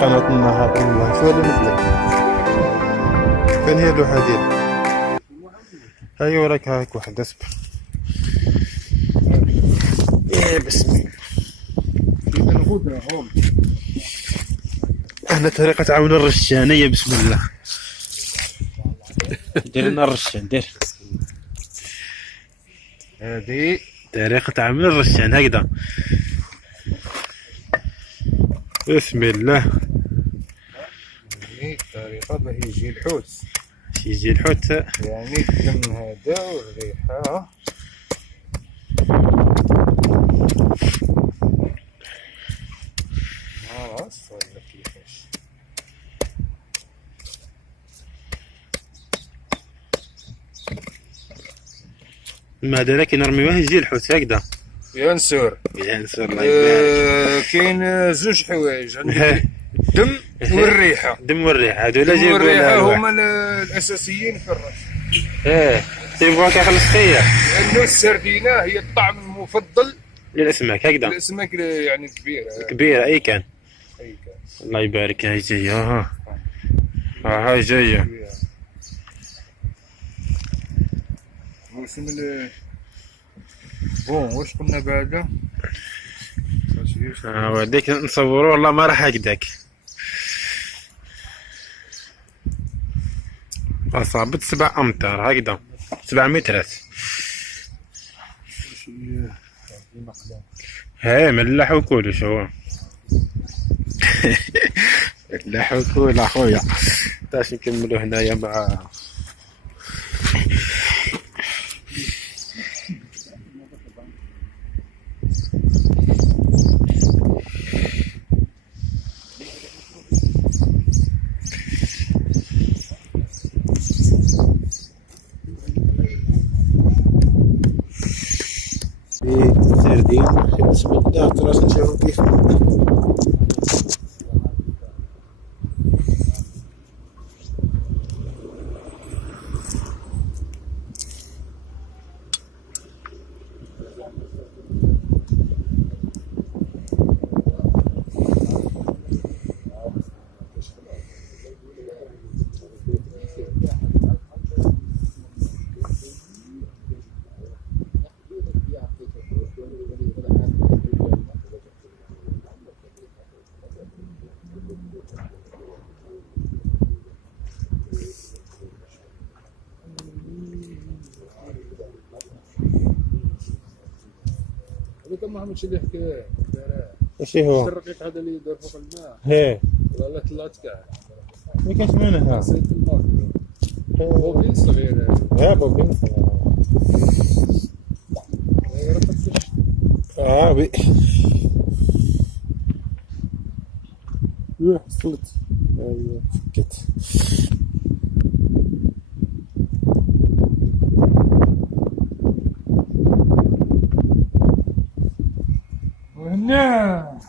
قناة النهار اونلاين. شو اللي مثلك؟ فين هي اللوحة ديالك؟ هاي وراك هاك واحد. اصبر. ايه بسم الله. هنا طريقة عمل الرشان. هي بسم الله. دير لنا الرشان. دير هذه طريقة عمل الرشان هكذا. بسم الله. يعني الطريقة باش يجي الحوت. يجي الحوت. يعني الدم هذا والريحة. خلاص ولا كيفاش؟ ما هذا كي نرميوه يجي الحوت هكذا. ينسر الله يبارك. كاين زوج حوايج عندك الدم والريحة. الدم والريحة هذولا الدم جايبوا والريحة هما الأساسيين في الرش. تيبغوا كيخلص فيا. لأنه السردينة هي الطعم المفضل للأسماك هكذا. الأسماك يعني كبيرة أي كان. أي كان. الله يبارك. هاي جاية. هاي جاية. موسم بون واش قلنا بعدا؟ وديك نصورو والله ما راح هكداك. أصابت 7 أمتار هكذا. 7 مترات. هاي ملاح وكلش هو. ملاح وكل أخويا. تاش نكملو هنايا مع بالسردين. بسم الله. تراش نشوفو كيف هذاك ما عملتش اللي حكى اش هو؟ الرقيق هذا اللي يدور فوق الماء. هي والله طلعت كاع. ما كاينش منها. نسيت الماء. بوبين صغير هذا. يا بوبين صغير. وي حصلت. ايوا فكت. وهنا